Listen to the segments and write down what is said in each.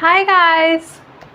Hi guys,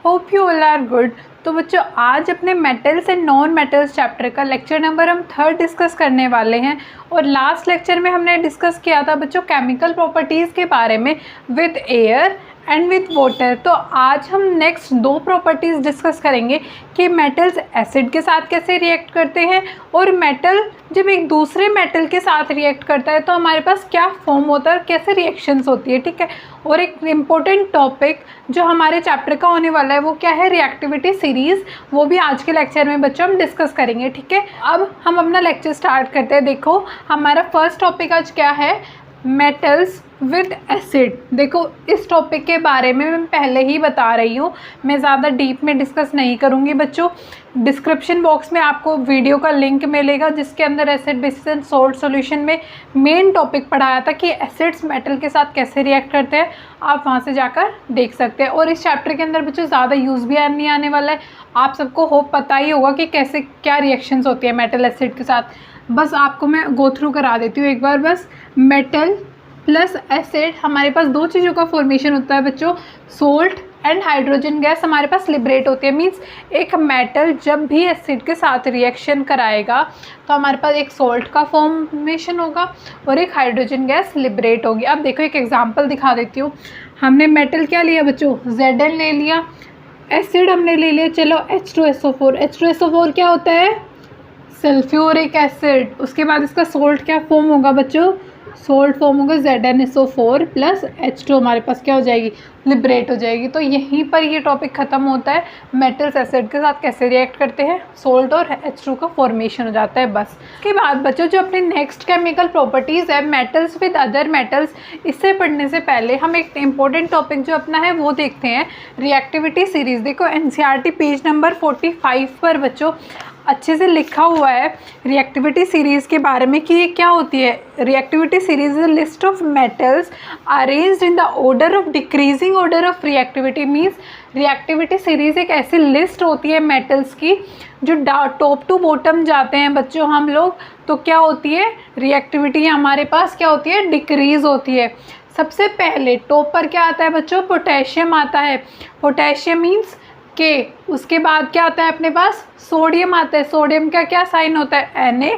hope you all are good. तो बच्चों आज अपने metals and non metals chapter का लेक्चर नंबर हम 3 डिस्कस करने वाले हैं। और लास्ट लेक्चर में हमने डिस्कस किया था बच्चों केमिकल प्रॉपर्टीज़ के बारे में with air and with water. तो आज हम नेक्स्ट 2 प्रॉपर्टीज़ डिस्कस करेंगे कि मेटल्स एसिड के साथ कैसे रिएक्ट करते हैं और मेटल जब एक दूसरे मेटल के साथ रिएक्ट करता है तो हमारे पास क्या फॉर्म होता है और कैसे रिएक्शंस होती है, ठीक है। और एक इम्पोर्टेंट टॉपिक जो हमारे चैप्टर का होने वाला है वो क्या है, रिएक्टिविटी सीरीज़। वो भी आज के लेक्चर में बच्चों हम डिस्कस करेंगे, ठीक है। अब हम अपना लेक्चर स्टार्ट करते हैं। देखो हमारा फर्स्ट टॉपिक आज क्या है, मेटल्स विद एसिड। देखो इस टॉपिक के बारे में मैं पहले ही बता रही हूँ, मैं ज़्यादा डीप में डिस्कस नहीं करूँगी बच्चों। डिस्क्रिप्शन बॉक्स में आपको वीडियो का लिंक मिलेगा जिसके अंदर acid basis and salt solution में मेन टॉपिक पढ़ाया था कि एसिड्स मेटल के साथ कैसे रिएक्ट करते हैं। आप वहाँ से जाकर देख सकते हैं। और इस चैप्टर के अंदर बच्चों ज़्यादा यूज़ भी नहीं आने वाला है। आप सबको होप पता ही होगा कि कैसे क्या रिएक्शंस होती है मेटल एसिड के साथ। बस आपको मैं गो थ्रू करा देती हूँ एक बार। बस मेटल प्लस एसिड हमारे पास 2 चीज़ों का फॉर्मेशन होता है बच्चों, सोल्ट एंड हाइड्रोजन गैस हमारे पास लिबरेट होती है। मींस एक मेटल जब भी एसिड के साथ रिएक्शन कराएगा तो हमारे पास एक सोल्ट का फॉर्मेशन होगा और एक हाइड्रोजन गैस लिबरेट होगी। अब देखो एक एग्जांपल दिखा देती हूँ। हमने मेटल क्या लिया बच्चों, Zn ले लिया, एसिड हमने ले लिया चलो H2SO4। H2SO4 क्या होता है, सल्फ्यूरिक एसिड। उसके बाद इसका सोल्ट क्या फॉर्म होगा बच्चों, सोल्ट फॉर्म होगा ZnSO4 प्लस H2 हमारे पास क्या हो जाएगी, लिबरेट हो जाएगी। तो यहीं पर ये टॉपिक ख़त्म होता है, मेटल्स एसिड के साथ कैसे रिएक्ट करते हैं, सोल्ट और H2 का फॉर्मेशन हो जाता है बस। उसके बाद बच्चों जो अपनी नेक्स्ट केमिकल प्रॉपर्टीज़ है मेटल्स विद अदर मेटल्स, इससे पढ़ने से पहले हम एक इम्पोर्टेंट टॉपिक जो अपना है वो देखते हैं, रिएक्टिविटी सीरीज़। देखो NCERT पेज नंबर 45 पर बच्चों अच्छे से लिखा हुआ है रिएक्टिविटी सीरीज़ के बारे में कि ये क्या होती है। Reactivity series is list of metals arranged in the order of decreasing order of reactivity. Means reactivity series एक ऐसी लिस्ट होती है मेटल्स की जो टॉप टू बॉटम जाते हैं बच्चों हम लोग, तो क्या होती है रिएक्टिविटी हमारे पास क्या होती है, डिक्रीज़ होती है। सबसे पहले टॉप पर क्या आता है बच्चों, पोटेशियम आता है। पोटेशियम मीन्स के, उसके बाद क्या आता है अपने पास, सोडियम आता है। सोडियम का क्या साइन होता है, Na।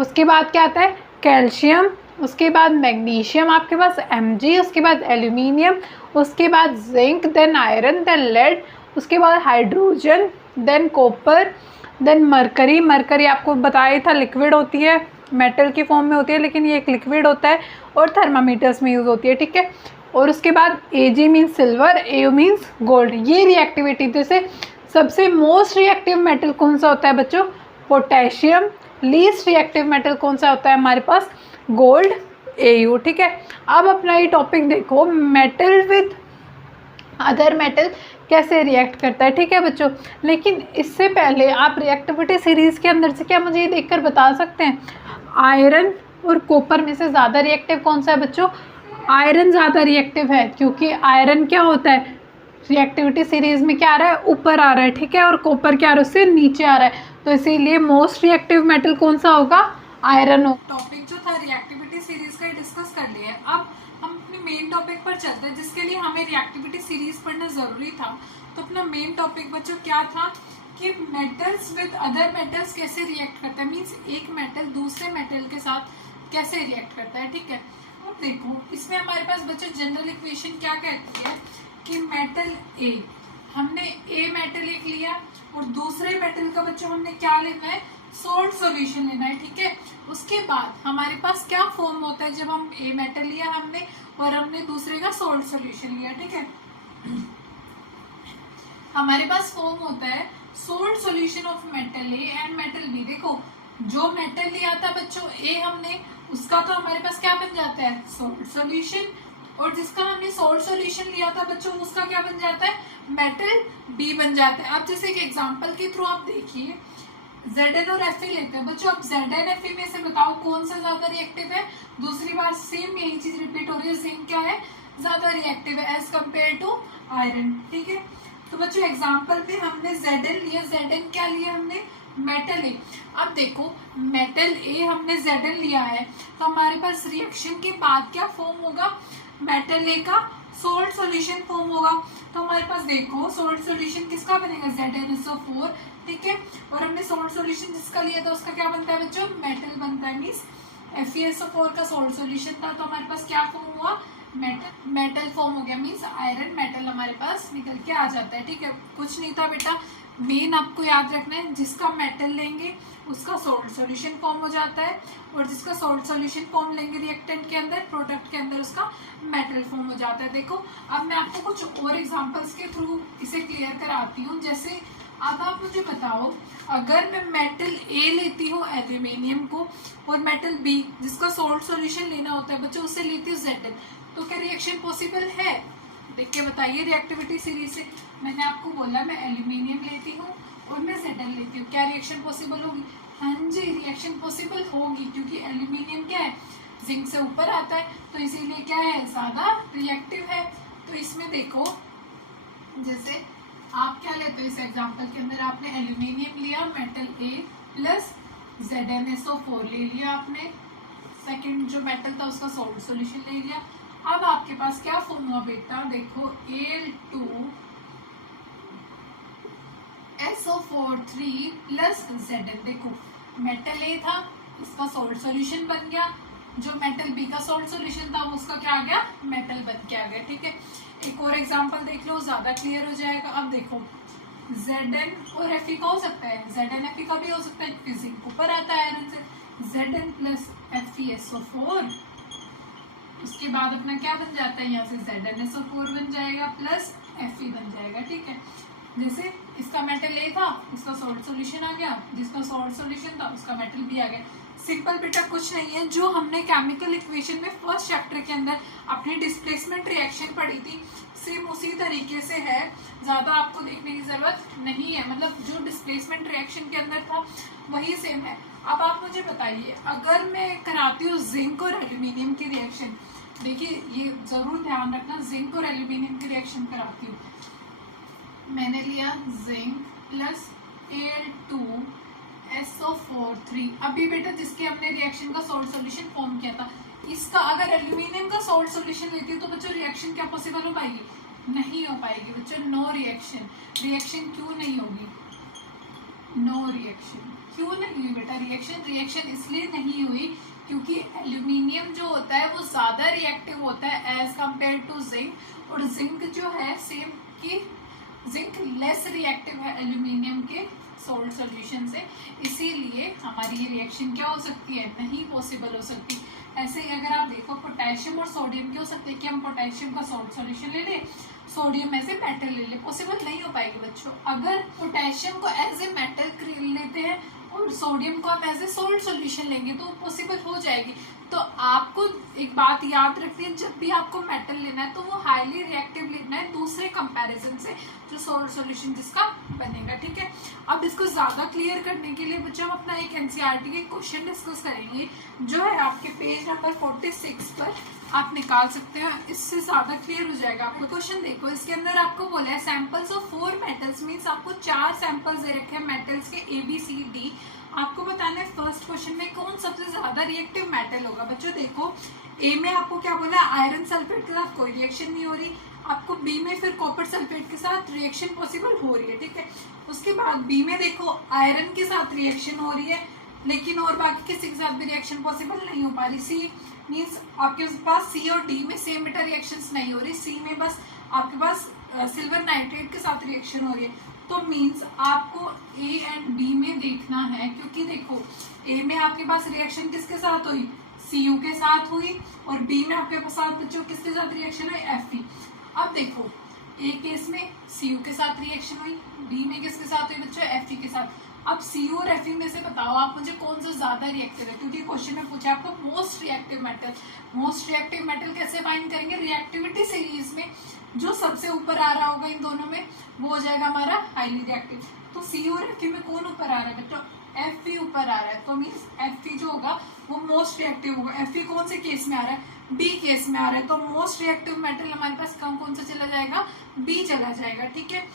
उसके बाद क्या आता है, कैल्शियम। उसके बाद मैग्नीशियम आपके पास Mg। उसके बाद एल्यूमिनियम। उसके बाद zinc, then iron, then lead. उसके बाद hydrogen, then copper, then mercury. Mercury आपको बताया था लिक्विड होती है, मेटल की फॉर्म में होती है लेकिन ये एक लिक्विड होता है और थर्मामीटर्स में यूज़ होती है, ठीक है। और उसके बाद Ag means silver, Au means gold. ये रिएक्टिविटी जैसे सबसे मोस्ट रिएक्टिव मेटल कौन सा होता है बच्चों, पोटेशियम। लीस्ट रिएक्टिव मेटल कौन सा होता है हमारे पास, गोल्ड, Au, ठीक है। अब अपना ये टॉपिक देखो, मेटल विद अदर मेटल कैसे रिएक्ट करता है, ठीक है बच्चों। लेकिन इससे पहले आप रिएक्टिविटी सीरीज़ के अंदर से क्या मुझे ये देखकर बता सकते हैं, आयरन और कॉपर में से ज़्यादा रिएक्टिव कौन सा है बच्चों, आयरन ज़्यादा रिएक्टिव है क्योंकि आयरन क्या होता है रिएक्टिविटी सीरीज़ में क्या आ रहा है, ऊपर आ रहा है, ठीक है। और कॉपर क्या आ रहा है, उससे नीचे आ रहा है। तो इसीलिए मोस्ट रिएक्टिव मेटल कौन सा होगा, आयरन हो। टॉपिक जो था रिएक्टिविटी सीरीज़ का डिस्कस कर लिया। अब हम अपने मेन टॉपिक पर चलते हैं जिसके लिए हमें रिएक्टिविटी सीरीज़ पढ़ना ज़रूरी था। तो अपना मेन टॉपिक बच्चों क्या था कि मेटल्स विद अदर मेटल्स कैसे रिएक्ट करता है। मीन्स एक मेटल दूसरे मेटल के साथ कैसे रिएक्ट करता है, ठीक है। अब देखो इसमें हमारे पास बच्चों जनरल इक्वेशन क्या कहती है कि मेटल A, हमने A मेटल एक लिया और दूसरे मेटल का बच्चों हमने क्या लेना है, सोल्ट सॉल्यूशन लेना है, ठीक है। उसके बाद हमारे पास क्या फॉर्म होता है जब हम A मेटल लिया हमने और हमने दूसरे का सोल्ट सॉल्यूशन लिया, ठीक है। हमारे पास फॉर्म होता है salt solution of metal A and metal B। देखो जो मेटल लिया था बच्चों A हमने, उसका तो हमारे पास क्या बन जाता है, सोल्ट सॉल्यूशन। और जिसका हमने सोल्ट सॉल्यूशन लिया था बच्चों उसका क्या बन जाता है, मेटल B बन जाता है। अब जैसे एक एग्जांपल के थ्रू आप देखिए, Zn और Fe लेते हैं बच्चों। अब Zn Fe में से बताओ कौन सा ज्यादा रिएक्टिव है, दूसरी बार सेम यही चीज रिपीट हो रही है, जिंक क्या है, ज्यादा रिएक्टिव है एज कम्पेयर टू आयरन, ठीक है। तो बच्चों एग्जाम्पल में हमने Zn लिया, Zn क्या लिया हमने, मेटल A। अब देखो मेटल A हमने Zn लिया है तो हमारे पास रिएक्शन के बाद क्या फॉर्म होगा, मेटल A का सोल्ट सॉल्यूशन फॉर्म होगा। तो हमारे पास देखो सोल्ट सॉल्यूशन किसका बनेगा, ZnSO4, ठीक है। और हमने सोल्ट सॉल्यूशन जिसका लिया था उसका क्या बनता है बच्चों, मेटल बनता है, मीन्स FeSO4 का सोल्ट सॉल्यूशन था, तो हमारे पास क्या फॉर्म हुआ, मेटल फॉर्म हो गया, मीन्स आयरन मेटल हमारे पास निकल के आ जाता है, ठीक है। कुछ नहीं था बेटा, मेन आपको याद रखना है जिसका मेटल लेंगे उसका सोल्ट सॉल्यूशन फॉर्म हो जाता है, और जिसका सोल्ट सॉल्यूशन फॉर्म लेंगे रिएक्टेंट के अंदर, प्रोडक्ट के अंदर, उसका मेटल फॉर्म हो जाता है। देखो अब मैं आपको कुछ और एग्जांपल्स के थ्रू इसे क्लियर कराती हूँ। जैसे अब आप मुझे बताओ, अगर मैं मेटल ए लेती हूँ एल्यूमिनियम को, और मेटल बी जिसका सोल्ट सॉल्यूशन लेना होता है बच्चों उससे लेती हूँ Zn, तो क्या रिएक्शन पॉसिबल है, देख के बताइए रिएक्टिविटी सीरीज से। मैंने आपको बोला मैं एल्यूमिनियम लेती हूँ और मैं Zn लेती हूँ, क्या रिएक्शन पॉसिबल होगी, हाँ जी रिएक्शन पॉसिबल होगी, क्योंकि एल्यूमिनियम क्या है, जिंक से ऊपर आता है, तो इसीलिए क्या है, ज्यादा रिएक्टिव है। तो इसमें देखो जैसे आप क्या लेते हो, इस एग्जांपल के अंदर आपने एल्यूमिनियम लिया, मेटल ए प्लस ZnSO4 ले लिया आपने, सेकंड जो मेटल था उसका सोल्ट सॉल्यूशन ले लिया। अब आपके पास क्या फॉर्म हुआ बेटा, देखो Al2SO4 प्लस Zn, देखो मेटल ए था इसका सोल्ट सॉल्यूशन बन गया, जो मेटल बी का सोल्ट सॉल्यूशन था वो उसका क्या आ गया, मेटल बन के आ गया, ठीक है। एक और एग्जांपल देख लो, ज्यादा क्लियर हो जाएगा। अब देखो Zn और Fe का हो सकता है, Zn Fe का भी हो सकता है, जिंक ऊपर आता है आयरन से, Zn प्लस FeSO4, उसके बाद अपना क्या बन जाता है, यहाँ से ZnSO4 बन जाएगा प्लस Fe बन जाएगा, ठीक है। जैसे इसका मेटल ए था उसका सोल्ट सॉल्यूशन आ गया, जिसका सोल्ट सॉल्यूशन था उसका मेटल भी आ गया। सिंपल बेटा, कुछ नहीं है, जो हमने केमिकल इक्वेशन में फर्स्ट चैप्टर के अंदर अपनी डिस्प्लेसमेंट रिएक्शन पढ़ी थी सेम उसी तरीके से है, ज्यादा आपको देखने की जरूरत नहीं है, मतलब जो डिस्प्लेसमेंट रिएक्शन के अंदर था वही सेम है। अब आप मुझे बताइए, अगर मैं कराती हूँ जिंक और एल्यूमिनियम की रिएक्शन, देखिए ये जरूर ध्यान रखना, जिंक और एल्यूमिनियम की रिएक्शन कराती हूँ, मैंने लिया जिंक प्लस Al2SO4। अभी बेटा जिसके हमने रिएक्शन का सोल्ट सॉल्यूशन फॉर्म किया था, इसका अगर एल्यूमिनियम का सोल्ट सॉल्यूशन लेती हूँ तो बच्चों रिएक्शन क्या पॉसिबल हो पाएगी, नहीं हो पाएगी बच्चों, नो रिएक्शन। रिएक्शन क्यों नहीं होगी, नो रिएक्शन क्यों नहीं हुई बेटा, रिएक्शन इसलिए नहीं हुई क्योंकि एल्यूमिनियम जो होता है वो ज्यादा रिएक्टिव होता है एज कंपेयर टू जिंक, और जिंक जो है सेम की जिंक लेस रिएक्टिव है एल्यूमिनियम के सोल्ट सॉल्यूशन से, इसीलिए हमारी ये रिएक्शन क्या हो सकती है, नहीं पॉसिबल हो सकती। ऐसे ही अगर आप देखो पोटेशियम और सोडियम क्या हो सकते हैं कि हम पोटेशियम का सोल्ट सॉल्यूशन ले लें, सोडियम में से मेटल ले लें, पॉसिबल नहीं हो पाएगी बच्चों। अगर पोटेशियम को एज ए मेटल लेते हैं और सोडियम को हम एज ए सोल्ट सॉल्यूशन लेंगे तो पॉसिबल हो जाएगी। तो आपको एक बात याद रखनी है, जब भी आपको मेटल लेना है तो वो हाईली रिएक्टिव लेना है दूसरे कंपैरिजन से जो सोल्ट सॉल्यूशन जिसका बनेगा, ठीक है। अब इसको ज्यादा क्लियर करने के लिए बच्चों हम अपना एक एनसीईआरटी के क्वेश्चन डिस्कस करेंगे, जो है आपके पेज नंबर 46 पर आप निकाल सकते हैं, इससे ज्यादा क्लियर हो जाएगा आपको। क्वेश्चन देखो, इसके अंदर आपको बोला है सैंपल्स ऑफ 4 मेटल्स, मीन्स आपको 4 सैंपल्स दे रखे हैं मेटल्स के ABCD, आपको बताना है फर्स्ट क्वेश्चन में कौन सबसे ज्यादा रिएक्टिव मेटल होगा। बच्चों देखो ए में आपको क्या बोला, आयरन सल्फेट के साथ कोई रिएक्शन नहीं हो रही, आपको बी में फिर कॉपर सल्फेट के साथ रिएक्शन पॉसिबल हो रही है, ठीक है। उसके बाद बी में देखो आयरन के साथ रिएक्शन हो रही है, लेकिन और बाकी किसी के साथ भी रिएक्शन पॉसिबल नहीं हो पा रही। सी मीन्स आपके पास सी और डी में सेम बेटा रिएक्शंस नहीं हो रही, सी में बस आपके पास सिल्वर नाइट्रेट के साथ रिएक्शन हो रही है, तो मीन्स आपको ए एंड बी में देखना है, क्योंकि देखो ए में आपके पास रिएक्शन किसके साथ हुई, Cu के साथ हुई, और बी में आपके पास बच्चों किसके साथ रिएक्शन हुई, Fe। अब देखो ए केस में Cu के साथ रिएक्शन हुई, बी में किसके साथ हुई बच्चों, Fe के साथ। अब Cu और Fe में से बताओ आप मुझे कौन सा ज्यादा रिएक्टिव है, क्योंकि क्वेश्चन में पूछा आपको most reactive metal. Most reactive metal कैसे फाइंड करेंगे, रिएक्टिविटी सीरीज में जो सबसे ऊपर आ रहा होगा इन दोनों में वो हो जाएगा हमारा हाईली रिएक्टिव। तो Cu और Fe में कौन ऊपर आ रहा है बेटा, Fe ऊपर आ रहा है, तो मीन्स Fe जो होगा वो मोस्ट रिएक्टिव होगा। Fe कौन से केस में आ रहा है, बी केस में आ रहा है, तो मोस्ट रिएक्टिव मेटल हमारे पास कौन सा चला जाएगा, बी चला जाएगा, ठीक है।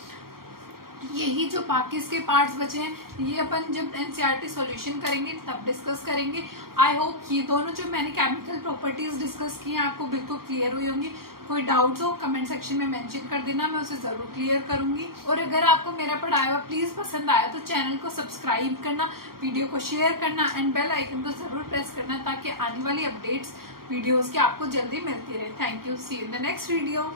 यही जो बाकी के पार्ट्स बचे हैं ये अपन जब एनसीईआरटी सॉल्यूशन करेंगे तब डिस्कस करेंगे। आई होप ये दोनों जो मैंने केमिकल प्रॉपर्टीज डिस्कस की हैं आपको बिल्कुल क्लियर हुई होंगी। कोई डाउट्स हो कमेंट सेक्शन में मेंशन कर देना, मैं उसे ज़रूर क्लियर करूँगी। और अगर आपको मेरा पढ़ाया हुआ प्लीज़ पसंद आया तो चैनल को सब्सक्राइब करना, वीडियो को शेयर करना एंड बेल आइकन को ज़रूर प्रेस करना ताकि आने वाली अपडेट्स वीडियोज़ की आपको जल्दी मिलती रहे। Thank you, see you in the next video.